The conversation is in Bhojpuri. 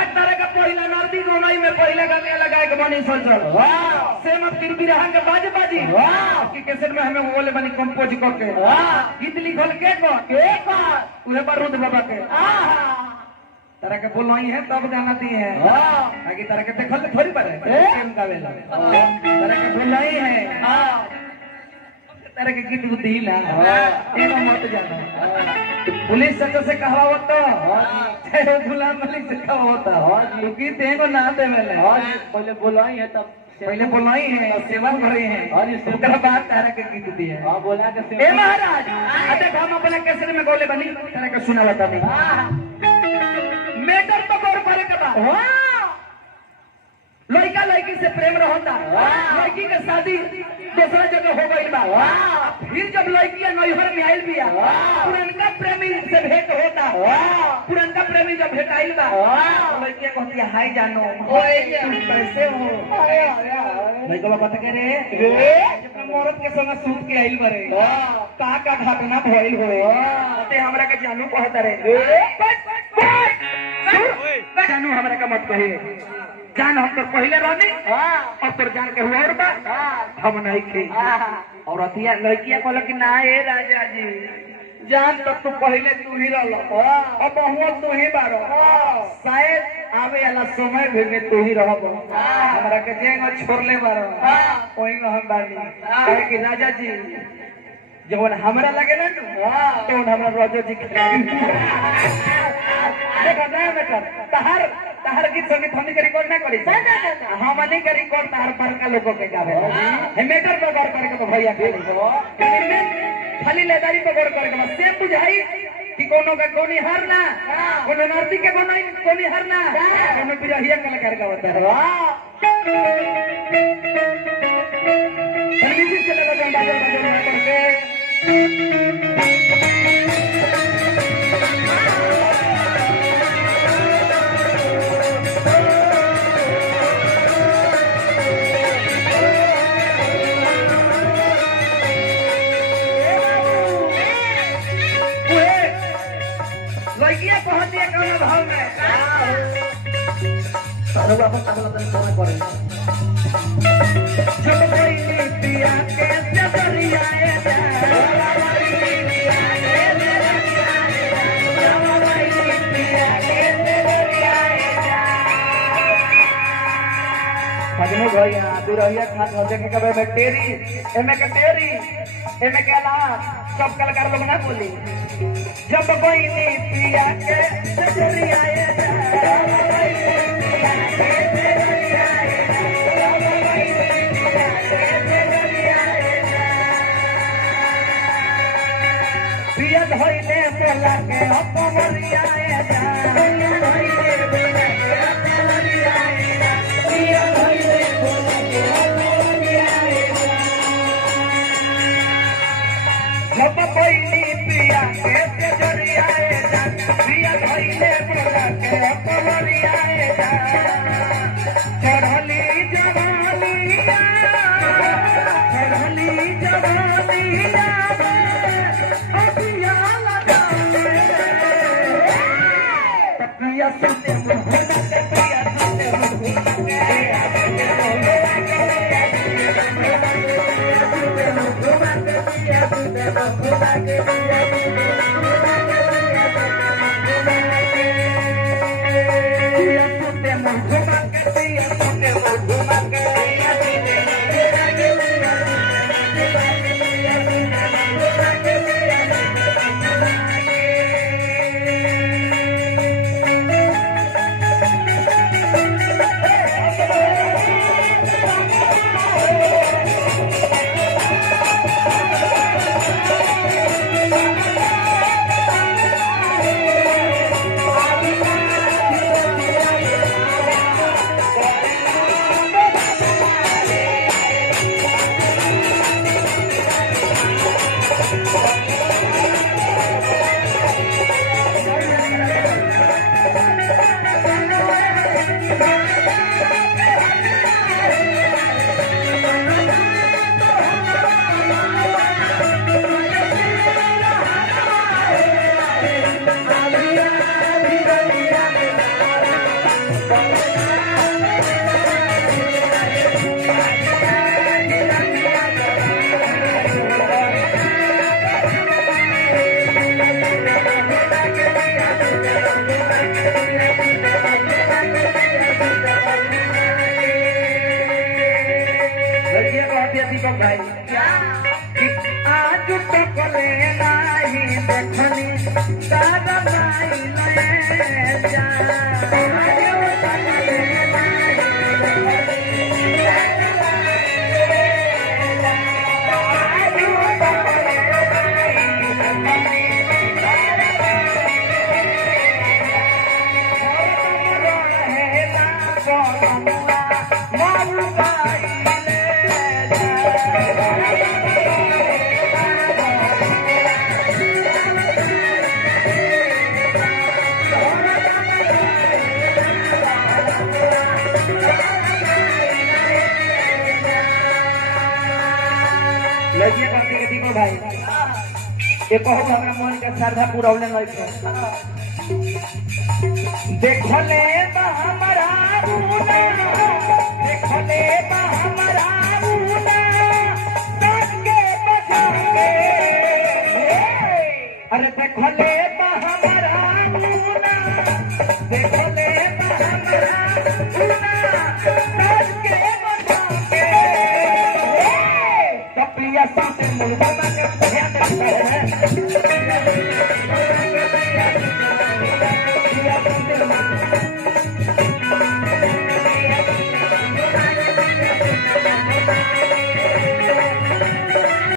आज तरह का पहिला नर्दी गोनाई में पहले गाने लगाए के बनी संचल से मत किर बिरहा के बाजे बाजी कि कैसेट में हमें बोले बनी कंपोज करके गीत लिखल के उहे बारूद बाबा के तरह के बोलवाई है तब गाना दी है आगे तरह के देखल थोड़ी पर प्रेम गावेला तरह के बोलवाई है तरह के गीत दी ना एनो मत जाना पुलिस सच से कहावत तो गुलाम मलिक से कहावत तो गीत एगो ना देवेले पहले बोलाई है तब पहले बोलाई है सेवा करे हैं और उसके बाद तरह के गीत दिए हां बोला के ए महाराज अरे हम अपने कैसेट में गोले बनी तरह के सुना बता नहीं मेटर तो गौर करे के बाद लड़का लड़की से प्रेम रहता लड़की के शादी दूसरा जगह हो गई बा फिर जब लड़की नैहर में आयल बिया पुरनका प्रेमी से भेंट होता पुरनका प्रेमी जब भेंट आयल बा लड़की कहती है हाय जानो तुम कैसे हो लड़का बात करे अपने औरत के संग सूत के आयल बरे का घटना भइल होए ते हमरा के जानू कहता रे जानू हमरा का मत कहे जान हम तो पहले रहनी और तो जान के हुआ और बा हम नहीं थे और अतिया लड़कियां कहल कि ना ए राजा जी जान तो तू पहले तू ही रहल अब बहुआ तू ही बारो शायद आवे वाला समय भी में तू ही रहब हमरा के जेंग छोड़ले बारो ओही में हम बानी कहे कि राजा जी जब हमरा लगे ना तो हमरा राजा जी देखा ना बेटा तहर गीत संगीत हमनी के रिकॉर्ड ना करी हमनी के रिकॉर्ड तहर बड़का लोगों के गावे है मेटर पे गौर करे के भैया खाली लेदारी पे गौर करे के सेम बुझाई कि कोनो का कोनी हार ना कोनो नर्ती के बनाई कोनी हार ना कोनो बिरहिया कलाकार का होता है सर्विस से लगा डंडा बजा करके पहुंच दिया कौन भाव में वापस सोना पड़े छोटे भाई पिया कैसे दरियाए भैया दुरहिया खान देखे कबे में टेरी एमे के टेरी एमे के ला सब कलाकार लोग ना बोली जब कोई नहीं पिया के दरियाए पिया धोइले बोला के अपमरियाए जब कोई नहीं पिया कैसे दरियाए पिया धोइले बोला के अपमरियाए चढ़ली जवानिया अबिया लगा पिया सुनते पिया आज तक ले नाही देखनी दादा माई ले जा लगिए करते के दीपो भाई एक हो हमरा मन के श्रद्धा पूरा होले नहीं देखले बा हमरा उना देखले बा हमरा उना सबके बचावे अरे देखले बा हमरा उना देखले बा हमरा उना सबके बचावे कपिया साथे मुर्गा के ध्यान रखे